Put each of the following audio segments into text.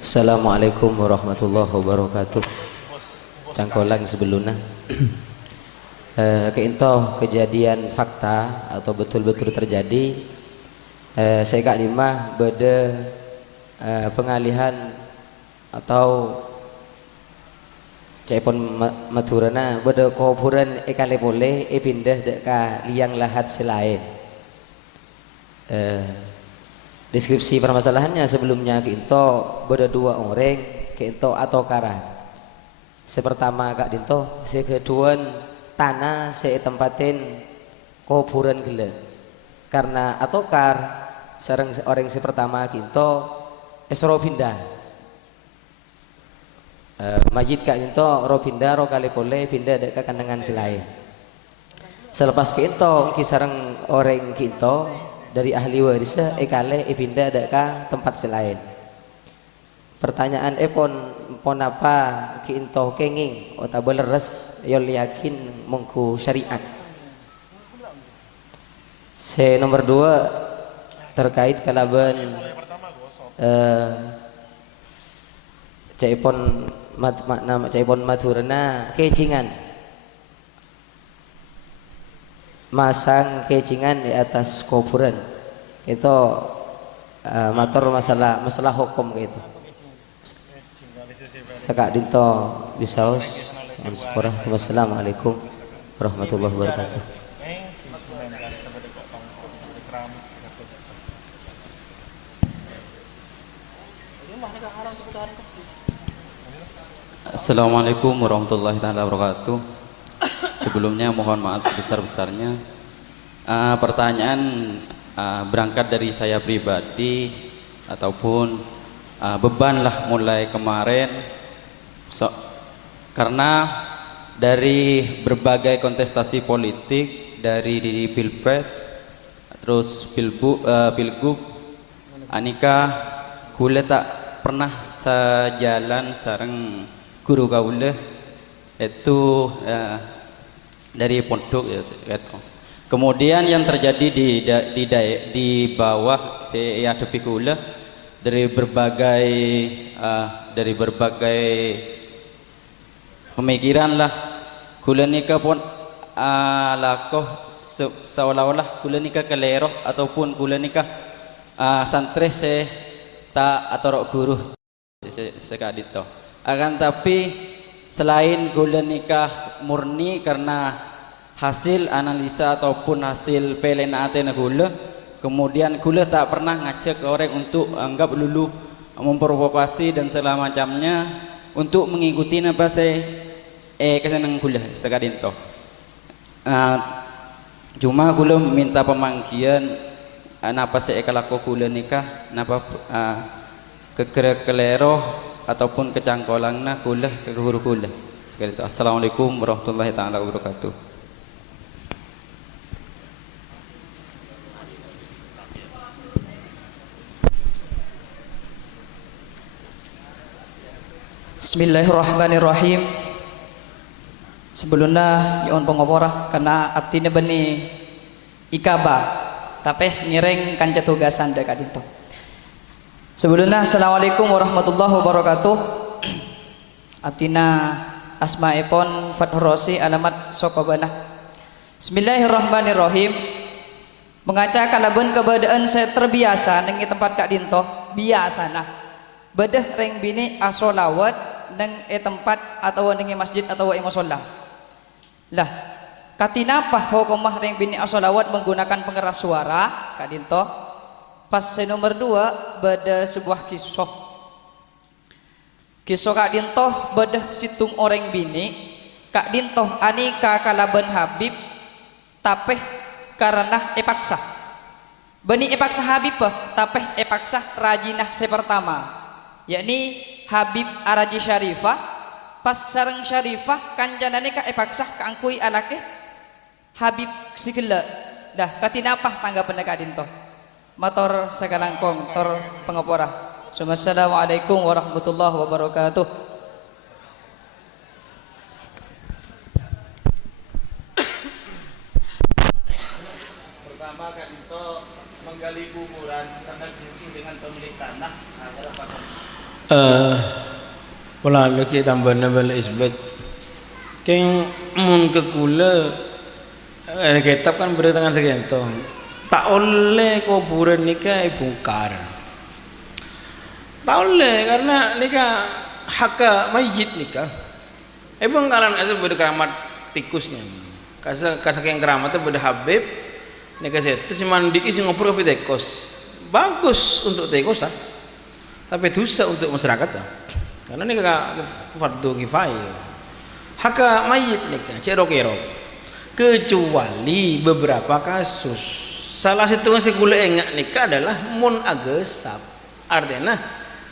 Assalamualaikum warahmatullahi wabarakatuh. Cangkolang sebelumnya keintoh kejadian fakta atau betul-betul terjadi. Saya Kak Lima beda pengalihan atau caipun maturana beda kuburan ekale boleh pindah deka liang lahat selain. Deskripsi permasalahannya sebelumnya keinto beda dua orang keinto atau karan. Sepertama Kak Dinto, sekeduan tanah saya tempatin kuburan gila. Karena atokar sareng orang sepertama kinto esro pindah. Majid Kak Dinto ro pindah ro kali pole pindah dek kandangan selain. Selepas kinto kisareng orang kinto dari ahli waris ekale pindah dek tempat selain. Pertanyaan pon apa kinto kenging otabo leres yol yakin mengku syariat. Nomor 2 terkait kalaban caipon makna caipon maturna kecingan masang kecingan di atas kuburan itu matur masalah hukum gitu. Kak Dinto bisaos. Wassalamualaikum warahmatullahi wabarakatuh. Assalamualaikum warahmatullahi wabarakatuh. Sebelumnya mohon maaf sebesar-besarnya. Pertanyaan berangkat dari saya pribadi ataupun beban lah mulai kemarin. Karena dari berbagai kontestasi politik, dari di Pilpres, terus Pilgub, Anika, kule tak pernah sejalan sareng guru kaule itu dari pondok gitu. Kemudian yang terjadi di bawah saya hadapi kule dari berbagai pemikiran lah kula nikah pun lakoh seolah-olah kula nikah keleroh ataupun kula nikah santri se tak atau guru sekadito. Akan tapi selain kula nikah murni karena hasil analisa ataupun hasil pelenaatena kula, kemudian kula tak pernah ngajak orang untuk anggap lulu memprovokasi dan segala macamnya untuk mengikuti apa saya kesenangan kula sekadinto. Cuma kula minta pemanggian napa saya kalaku kula nikah napa kekeleroh ataupun kecangkolangna kula ke guru kula sekadinto. Assalamualaikum warahmatullahi taala wabarakatuh. Bismillahirrahmanirrahim. Sebelumnya yon pengopora karena artinya beni ikaba tapi ngireng kanca tugasan dekat itu. Sebelumnya assalamualaikum warahmatullahi wabarakatuh. Artinya asmaipon Fathrosi alamat Sokobana. Bismillahirrahmanirrahim. Mengaca kalaban keberadaan saya terbiasa nengi tempat Kak Dinto biasa nah bedah reng bini asolawat neng tempat atau neng masjid atau musola. Lah, katinapa hukumah reng bini asolawat menggunakan pengeras suara Kak Dinto? Pas nomor 2 beda sebuah kisah. Kisah Kak Dinto beda situng orang bini Kak Dinto anika kalaban Habib tapeh karena epaksa. Bani epaksa Habib tapeh epaksa rajinah sepertama. Yakni Habib Araji Syarifah pas sareng Syarifah kanjanane ka epaksah kaangkui anake Habib sigela. Dah katinapah tanggapan Kak Dinto? Mator sakalangkong tor pengapora. Assalamualaikum warahmatullahi wabarakatuh. Pertama Kak Dinto menggali kuburan karena selisih dengan pemilik tanah adalah apa? Pola lagi tambah nambah isbat. Keng mun ke kula kitab kan bertangan segento. Tak oleh kuburan nikah bongkar. Tak oleh karena nikah hak mayit nikah. Bongkaran asa pada keramat tikusnya. Kasa yang keramat itu pada Habib nikah itu si mandi isi ngopur ke tekos. Bagus untuk tekos lah. Tapi dosa untuk masyarakat lah. Karena nikah fardu kifayah. Hak mayit nikah cerok-cerok. Kecuali beberapa kasus. Salah satu yang kula ingat nikah adalah mun agesap. Artinya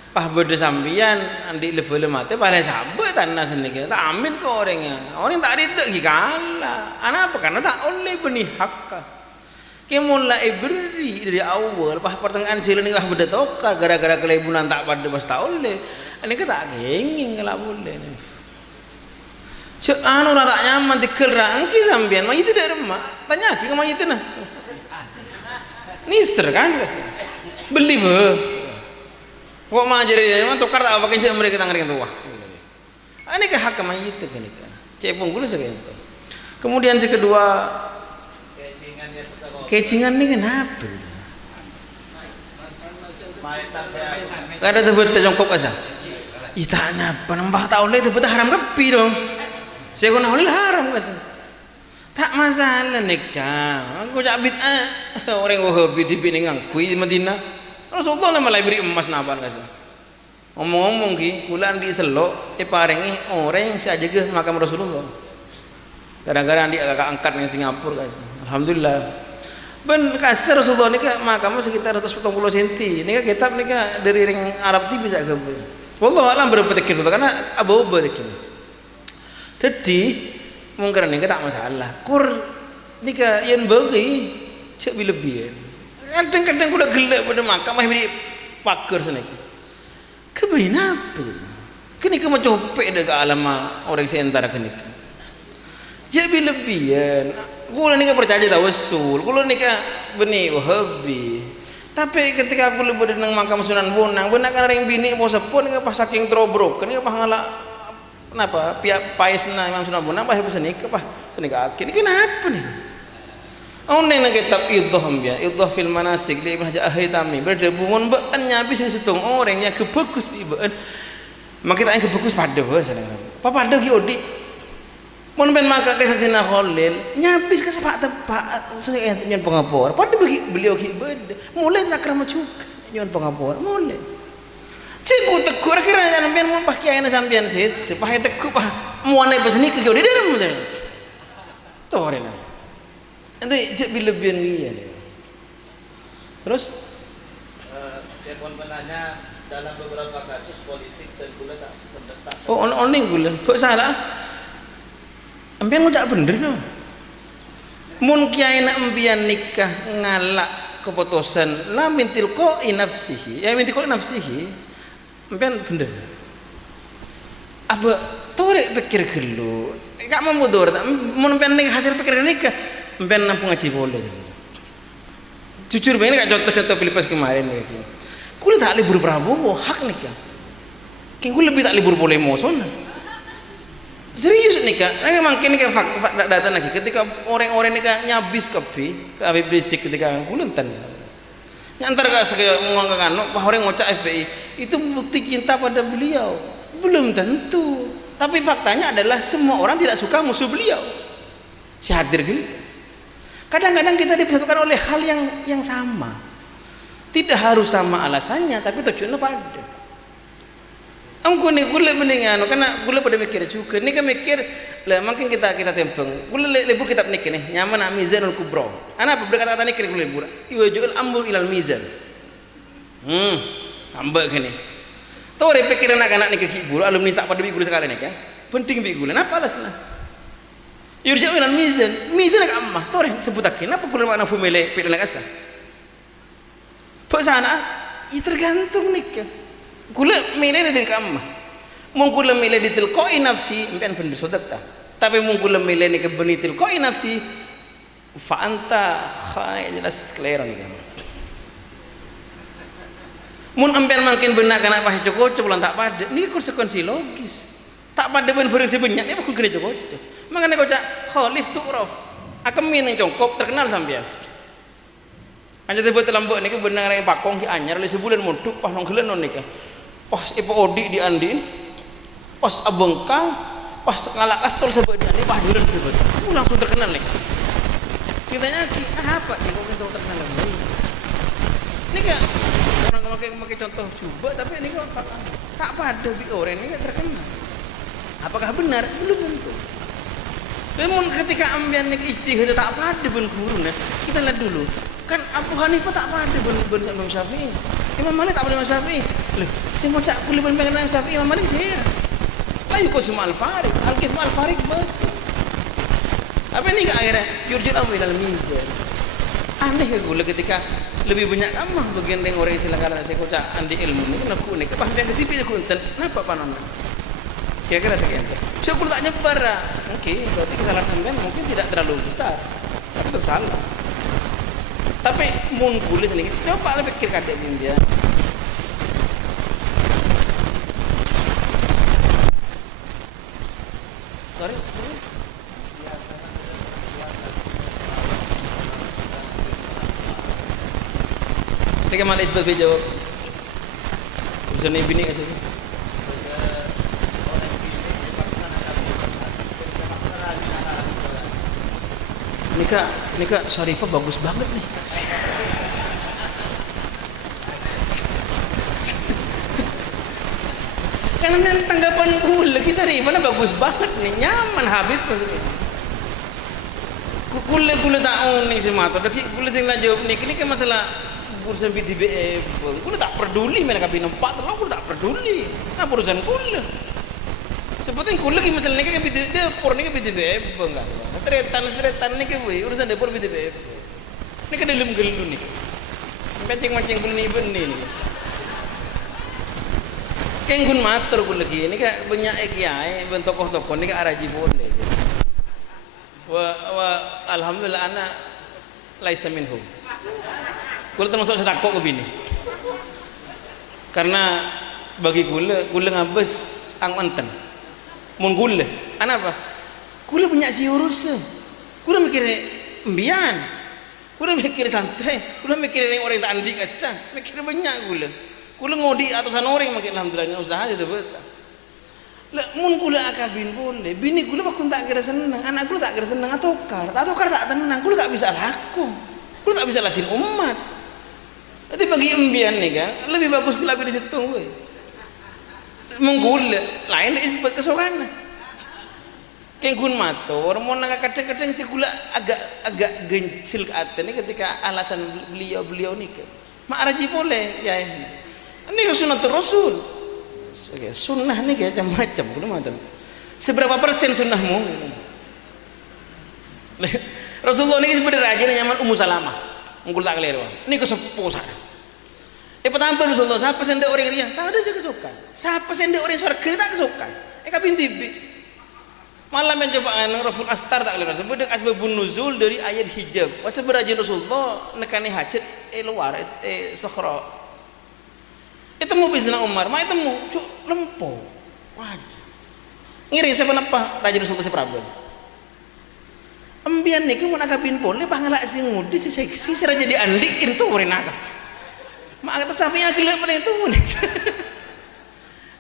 pah beda sambian andi level mate paling sampai tanah sendiri. Tak amin ke orangnya. Orang tak ada lagi kalah. Apa? Karena tak oleh benih hak. Mulai beri dari awal pah pertengahan jalan ini pah beda tokar gara-gara kelebunan tak pada pas tak oleh. Ini kita tak ingin kalau boleh. Cek anu tak nyaman dikerang ki sambian mah itu dari rumah. Tanya ki ke mah itu nah. Nister kan beli be kok mah jadi memang tukar tak pakai sih mereka tanggarin tua ini ke hak mayit itu kan cepung gula segitu kemudian si kedua kecingan ini kenapa kada tebet jongkok asa itanya penembah tahun itu tebet haram kepi dong saya kena halal haram asa tak masalah nikah. Aku jak bid'ah. Orang Wahabi di Biningang kui di Madinah. Rasulullah malah beri emas napan kasih. Ngomong-ngomong ki, kulan di selok parengi orang saja ke makam Rasulullah. Kadang-kadang dia agak angkat di Singapura kasih. Alhamdulillah. Ben kasih Rasulullah ni ke makamnya sekitar 140 cm. Ni ke kitab ni ke dari ring Arab ti bisa ke. Wallah alam berapa tekir karena abu-abu tekir. Jadi mungkin ini tak masalah. Kur nikah yang bagi cek lebih. Kadang-kadang kuda gelap pada makam mah beri pakar sana. Kebain apa? Kini kamu copek dekat alam orang seantara kini. Cek lebihan. Kuda nikah percaya tawassul. Kuda nikah benih Wahabi. Tapi ketika aku lebih dengan makam Sunan Bonang, benar kan orang bini bosan pun nikah pas saking trobrok, kan nikah pas ngalak. Kenapa? Pihak paisna Imam Sunan Bonang bah bisa nikah bah senikah akhir. Ini kenapa nih? Oh neng kitab Iddah ambia, Iddah fil manasik di Ibnu Hajar Al-Haytami. Berdebumun bean nyabis yang setung orangnya kebagus bean. Maka kita yang kebagus pada bahasa dengan. Apa pada ki odi? Mun ben maka kesasina Khalil nyabis ke sepak tepak saya yang pengapor. Pada bagi beliau ki beda. Mulai tak kerama juga nyon pengapor. Mulai. Cikgu tegur kira jangan sampean mau pakai aina sampean sit, pakai tegur pah muanai pesni ke kau di dalam tu. Torena. Nanti cek bilebihan dia. Terus telepon penanya dalam beberapa kasus politik dan gula tak sependapat. Oh oning gula. Kok salah? Ampean ngucap bener no. Mun kiai nak ambian nikah ngalak keputusan la min tilqa'i nafsihi. Ya min tilqa'i nafsihi. Ampean bener. Apa torek pikir gelu. Kak mau mundur tak? Mun ampean nikah hasil pikir nikah. Ampean nampung ngaji boleh. Jujur begini kak contoh-contoh Pilpres kemarin nih. Kula tak libur Prabowo hak nikah. Kini kula lebih tak libur boleh moson. Serius nikah. Nah mungkin nikah fakta data lagi. Ketika orang-orang nikah nyabis kepi, ke Habib Rizik ketika kula enten. Nyantar kak sekaya mengangkat anu, bah orang ngocak FPI itu bukti cinta pada beliau. Belum tentu. Tapi faktanya adalah semua orang tidak suka musuh beliau. Si hadir gini. Kadang-kadang kita dipersatukan oleh hal yang sama. Tidak harus sama alasannya, tapi tujuannya pada. Angku ni gula mendingan, karena gula pada mikir juga. Ni kan mikir, lah makin kita tempeng. Gula lebur kitab ni kene, nyaman Mizanul Kubra. Anak berkata-kata ni kene gula lebur. Iwajul amul ilal mizan. Ambek kene. Tahu repikir anak-anak ni ke guru, alumni tak pada gula sekali ni kan? Penting bi gula. Napa alasna? Yurja'u ilal mizan. Mizan nak ammah. Tahu sebut tak kenapa gula makna fumele pilih nak asa. Pak sana, tergantung ni kan. Gula milih dari kamah. Mung gula milih di tilqai nafsi, impian bener sodakta. Tapi mung gula milih ni ke beni tilqai nafsi, fa anta khay jelas keleran kan. Mun ampian makin benar kana pah cocok lan tak pada. Niki konsekuensi logis. Tak pada ben berisi banyak ni bakul kena cocok. Makanya kocak khalif tu'raf. Akemin yang congkok terkenal sampean. Hanya tiba telambok niki benar yang pakong ki anyar le sebulan muduk pah nong helen non nika. Pas ipo odi di andin. Pas abengkang, pas ngalak kastol sebut dia ni pah duren sebut. Langsung terkenal nih. Kitanya ki apa nih kok kita terkenal lagi? Ini kan orang memakai contoh coba tapi ini kok tak pada bi orang ini terkenal. Apakah benar? Belum tentu. Namun ketika ambian nek istihad tak pada ben gurune, kita lihat dulu. Kan Abu Hanifah tak pada ben Imam Syafi'i. Imam Malik tak pada Imam Syafi'i. Loh, si mau cak kulit ben Imam Syafi'i Imam Malik sih. Lah yuko semua al-Farid, al-Qism al-Farid betul. Apa ini akhirnya yurjil amri dalam mizan. Aneh ke gula ketika lebih banyak amah bagian dengan orang istilah karena saya kocak andi ilmu ini kena ku nih. Kepah dia ketipi aku enten. Napa panona? Kira-kira sekian. Saya kulit tak nyebar. Oke, berarti kesalahan sampean mungkin tidak terlalu besar, tapi tetap salah. Tapi mun kulit ini, coba lebih pikir kadek dia. Sorry. Teka mana isbat jawab. Bisa nih bini kasih. Nikah Syarifah bagus banget nih. Karena tanggapan lagi Syarifah bagus banget nih, nyaman Habib. Kule tahu nih semata. Kule tinggal jawab nih. Ini kan masalah urusan BTBF. Kule tak peduli mereka binompat. Lo kule tak peduli. Nah urusan kule. Sebetulnya kule lagi masalah ini kan BTBF. Dia pornya kan BTBF enggak. Stretan ini kan urusan dapur BTBF. Ini kan dalam gelu nih. Mancing kule nih. Kenggun matur kule lagi. Ini kan banyak kiai, bentuk tokoh-tokoh ini kan araji boleh. Wa alhamdulillah anak laisa minhum. Kula termasuk setakok ke bini. Karena bagi kula ngabes ang manten. Mun kula, ana apa? Kula punya si urus. Kula mikir embian. Kula mikir santai. Kula mikir yang orang tak andik asa. Mikir banyak kula. Kula ngodi atusan orang makin alhamdulillah usaha itu betul. Lah mun kula akabin boleh, bini kula bakun tak kira senang, anak kula tak kira senang atokar tak tenang, kula tak bisa laku, kula tak bisa latih umat. Jadi bagi embian nih kan, lebih bagus kula di situ, we. Mun kula lain isbat kesokan. Kengkun matur, mau nak kadang-kadang si kula agak gencil ke atas nih ketika alasan beliau nih kan. Mak araji boleh, ya ini sunnatul Rasul. Sunnah nih kayak macam-macam, kudu macam. Seberapa persen sunnahmu? Rasulullah ini sebenarnya aja nyaman Ummu Salamah. Mungkin tak keliru. Ini kesepuh sana. Pertama Rasulullah, siapa sendiri orang dia? Tak ada saya kesukaan. Siapa sendiri orang surga tak kesukaan. Kapin tibi. Malam yang cobaan Rasul Astar tak keliru. Sebenarnya asbabun nuzul dari ayat hijab. Sebenarnya Rasulullah nekani hajat luar Sakhra. Itu mau bisnis Umar, mah itu mau cuk lempo, wajib. Ngiri siapa apa? Raja Rasulullah si Prabu. Ambian nih, kamu nak kabin boleh bangala si ngudi si seksi, si raja diandikin tuh orang nak. Mak kata safinya gila pada itu nih.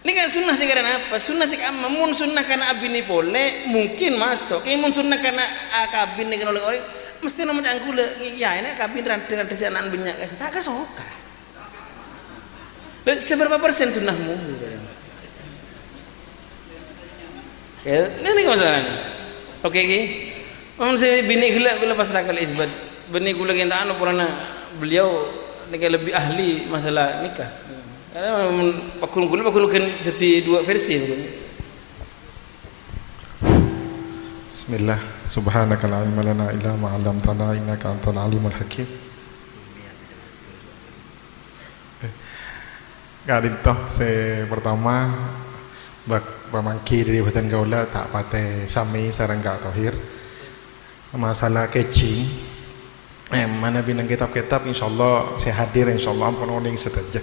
Ini kan sunnah sih karena apa? Sunnah sih karena mun sunnah karena abin ini boleh mungkin masuk. Kayak mun sunnah karena kabin nih oleh orang mesti nama cangkul ya ini kabin rantai si anak banyak kasih tak kesoka. Seberapa persen sunnahmu? Ya, ini masalahnya. Oke, Memang saya bini gila bila pas rakal isbat. Bini gula kita anu pernah beliau nikah lebih ahli masalah nikah. Karena pakul kan jadi dua versi. Bismillah. Subhanaka la ilma lana illa ma 'allamtana innaka antal alimul hakim. Kadintoh pertama pemangki dari Batan Gaula tak pakai sami sarang gak tohir masalah kecing mana binang kitab-kitab insyaallah saya hadir insyaallah ampun oning setajah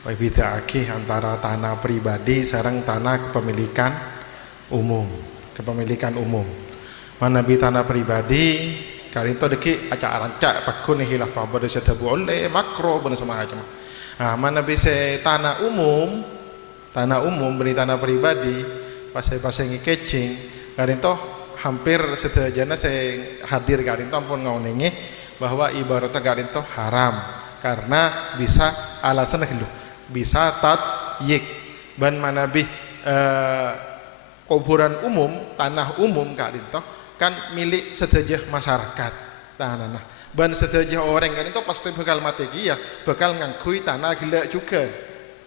Bedaake antara tanah pribadi sareng tanah kepemilikan umum. Kepemilikan umum. Manabi tanah pribadi kali itu deki acak-acak pakun hilafah pada setabu oleh makro benar sama macam. Manabi se tanah umum beri tanah pribadi pasai-pasai ngikecing kali itu hampir setajana saya hadir kali itu ampun ngaunengi bahwa ibaratnya kali itu haram karena bisa alasan dulu bisa tatyik ban manabi kuburan umum tanah umum kali itu kan milik setajah masyarakat tanah ban setajah orang kan itu pasti bakal mati ya bakal ngakui tanah gila juga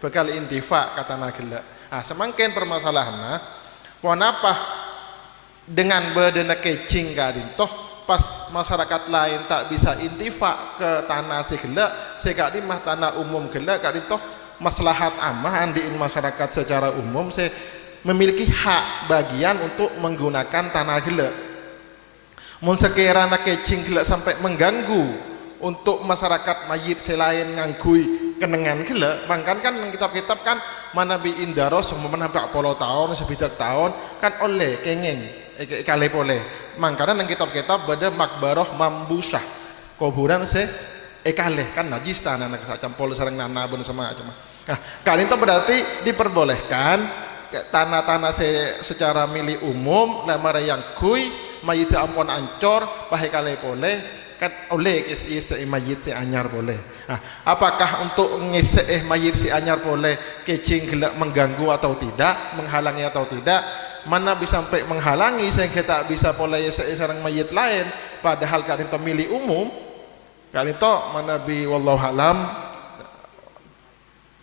bakal intifa ke tanah gila. Semakin permasalahannya kenapa dengan bedena kecing kali itu pas masyarakat lain tak bisa intifa ke tanah si gila sekali mah tanah umum gila kali itu maslahat amah andiin masyarakat secara umum saya memiliki hak bagian untuk menggunakan tanah gila. Mun sekiranya kecing gila sampai mengganggu untuk masyarakat mayit selain ngangkui kenengan gila, bahkan kan kitab-kitab kan manabi indaros umpama 40 tahun sebidak tahun kan oleh kengeng kali boleh. Makanya nang kitab-kitab bada makbaroh mambusah kuburan se kalih kan najis tanah nak campur sareng nana ben sama macam. Kali itu berarti diperbolehkan tanah-tanah secara milik umum lemar yang kui mayit ampun ancor pahe kali boleh kan oleh isi mayit si anyar boleh. Apakah untuk ngisi mayit si anyar boleh kecing gelak mengganggu atau tidak, menghalangi atau tidak? Mana bisa sampai menghalangi sehingga tak bisa boleh sareng mayit lain padahal kali itu milik umum. Kali itu mana bi wallahu alam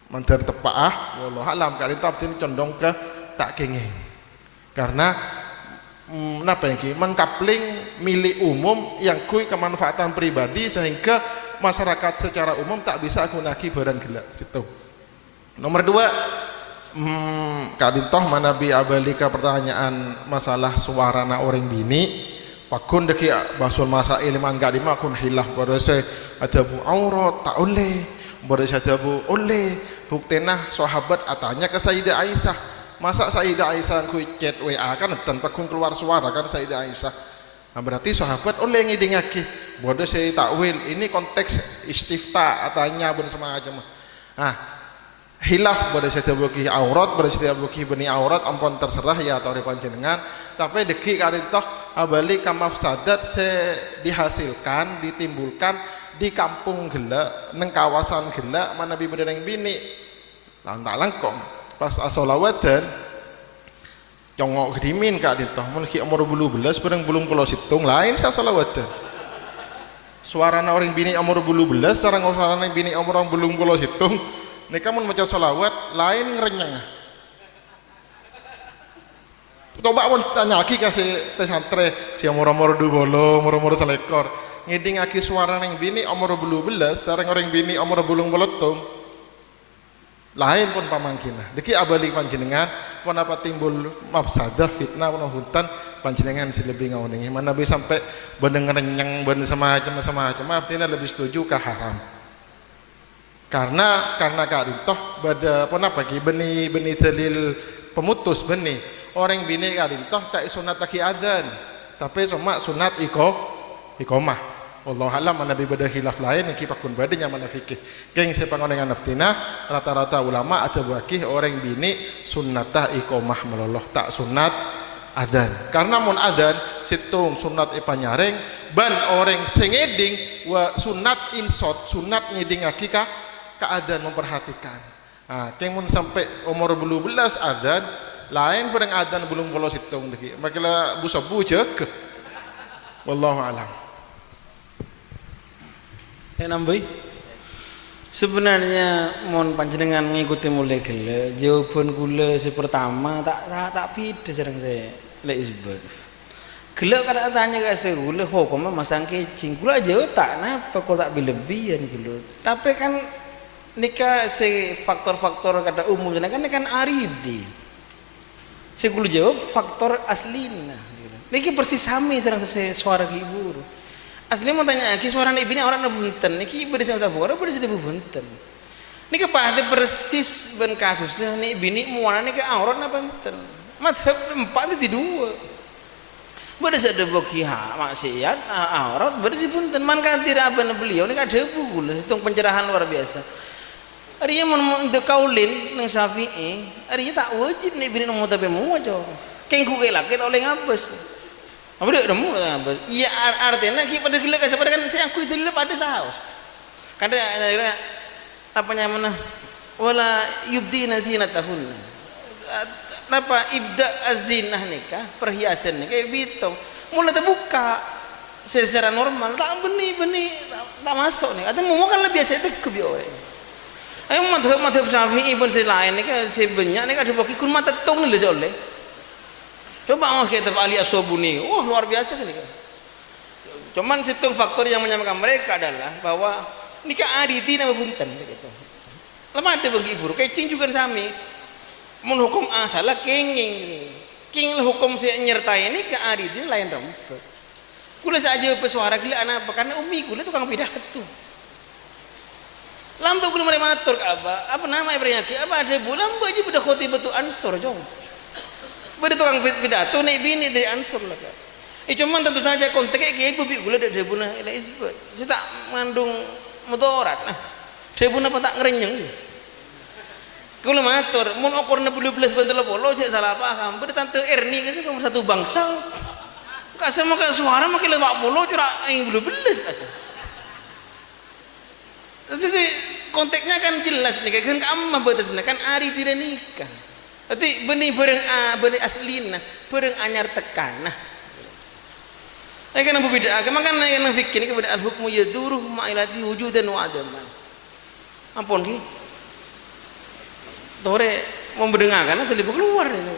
mantar tepaah wallahu alam kali itu artinya condong ke tak kenging. Karena napa yang mengkapling milik umum yang kui kemanfaatan pribadi sehingga masyarakat secara umum tak bisa gunakan barang gelak situ. Nomor 2 kadintoh manabi abalika pertanyaan masalah suarana orang bini pakun deki basul masa ilman kadima kun hilah pada saya ada bu aurat tak oleh pada saya ada bu oleh buktenah sahabat atanya ke Sayyidah Aisyah. Masa Sayyidah Aisyah ku chat WA kan tanpa kun keluar suara kan Sayyidah Aisyah. Berarti sahabat oleh ngidingake. Bodoh saya takwil ini konteks istifta atanya ben semacam. Hilaf pada saya buki aurat pada saya buki beni aurat ampun terserah ya atau panjenengan. Tapi deki kali toh abali kamafsadat dihasilkan ditimbulkan di kampung gelak neng kawasan gelak mana bibir yang bini. Lang tak langkong. Pas asolawatan congok kedimin kak ditoh mulki umur bulu belas bareng belum pulau situng lain sa asolawatan suarana orang bini umur bulu belas sarang suarana bini umur orang belum pulau situng mereka mau maca solawat lain ngerenyang coba pun tanya lagi kasih tesantre si umur du bolo umur selekor ngiding aki suarana yang bini umur bulu belas sarang orang bini umur belum pulau tung lain pun pamangkina deki abali panjenengan pun apa timbul mafsadah fitnah pun hutan panjenengan si lebih ngawuningi mana bisa sampai bener renyang bener semacam artinya lebih setuju ke haram karena kadintoh bada pun apa ki beni dalil pemutus beni orang bini kadintoh tak sunat taki adzan tapi cuma sunat iqomah. Wallahu alam nabi beda khilaf lain yang kipakun badanya mana fikih. Geng sepangonengan naftina rata-rata ulama ada wakih orang bini sunnatah iqomah meloloh tak sunat adzan. Karena mun adzan situng sunat ipanyaring ban orang sengeding wa sunat insot sunat ngiding akika ka adzan memperhatikan. Geng mun sampai umur belu belas adzan lain bareng adzan belum polo situng deki. Makila busabu jeuk. Wallahu alam. Nambai sebenarnya mohon panjenengan mengikuti mulai gila jawaban gula pertama tak pide serang saya lek isbat gila kada tanya ke saya gula hukum masang kecing gula jawab tak napa kok tak berlebihan gula tapi kan nikah se faktor-faktor kata umum kan aridi saya gula jawab faktor aslina niki persis sami serang saya suara ibu asli mau tanya ki suara ibini orang na bunten niki beri sama tabora beri sama bunten Nika pada persis ben kasusnya nih bini muana nika aurat napa enten. Madhab 4 itu 2. Bada sada bokiha maksiat aurat bada si punten man katira apa beliau nika debu gula hitung pencerahan luar biasa. Arinya mun untuk kaulin nang Syafi'i, arinya tak wajib nih bini nang mutabe mu aja. Keng ku gelak kita oleh ngabes. Apa dia nemu ngabes. Iya artinya ki pada gelak pada kan saya aku itu pada saus. Karena apa namanya wala yubdina zinatahun apa ibda azinah nikah perhiasan nikah bitong mulai terbuka secara normal tak benih tak masuk nih atau mau kan lebih biasa itu kebiore ayo madhab Syafi'i pun selain nikah sebanyak nikah ada bagi kun mata tong nih oleh coba kita ahli asobuni wah luar biasa kan nikah cuman situng faktor yang menyamakan mereka adalah bahwa nikah aditi nama bunten gitu. Lama ada bagi ibu, kecing juga sami. Mun hukum asalah kenging. King lah hukum saya nyertai ini ke aditi lain rempet. Kula saja pesuara gila anak apa karena umi kula tukang pidato. Lampu kula mari matur ke apa nama ibrahim apa ada bu lampu aja budak khotib betul ansor jong. Beda tukang pidato nih bini dari ansor lah kan. Cuman tentu saja konteknya kayak ibu kula ada bunah ila isbat. Saya tak mengandung mudarat nah saya pun apa tak ngerenyeng kalau matur mun okorna 12 bentar polo cek salah paham beda tante Erni kan kamu satu bangsa kasih maka suara makin lewat polo curah yang 12 kasih jadi konteksnya kan jelas nih kan kamah batasnya kan ari tidak nikah berarti benih benih aslina bereng anyar tekan nah ini kan berbeda, kemakan yang fikir ini kepada al-hukmu yaduruh ma'ilati wujudan wa adaman. Ampun ki. Tore memberdengarkan atau lebih keluar ini.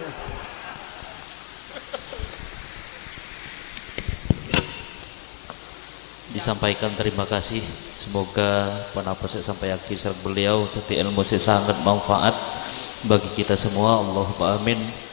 Disampaikan terima kasih. Semoga apa saya sampaikan kisah beliau tadi ilmu saya sangat manfaat bagi kita semua. Allahumma amin.